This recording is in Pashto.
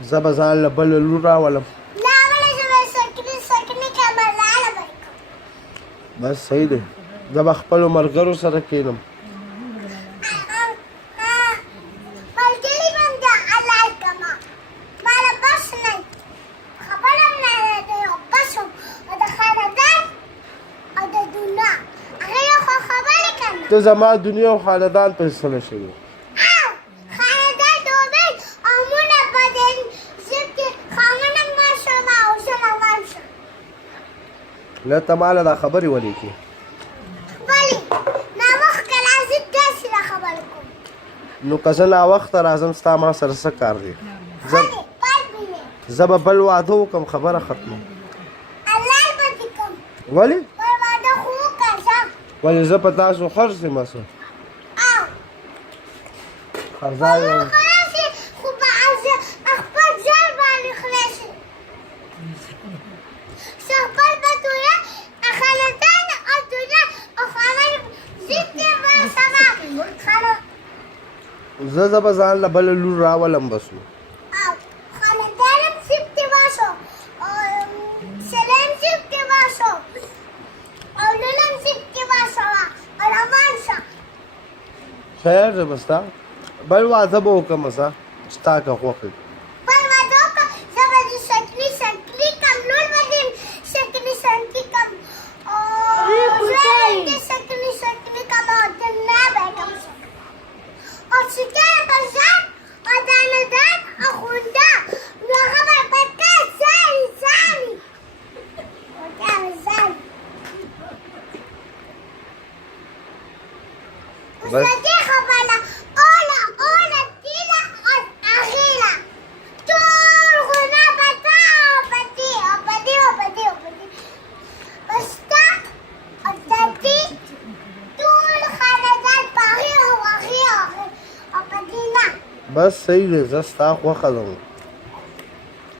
زه به ځان له بله لور راولم. بس صحیح دی. زه به خپلو ملګرو سره کښېنم. ته زما دنیا او خاندان فیصله شوی. نه ته ماله دا خبرې ولې کې؟ نو که زه ناوخته راځم ستا ما سره څه کار دی؟ زه به بل واده وکړم خبره ختمه. ولې؟ ولې زه په تاسو خرڅ یم څه؟ خرڅه یم. زه به ځان له بله لور راولم بس نو. خیر زه به ستا بل واده به وکړم څه ستا که خوښ وي. بس بس صحیح دی. زه ستا خوښه یم.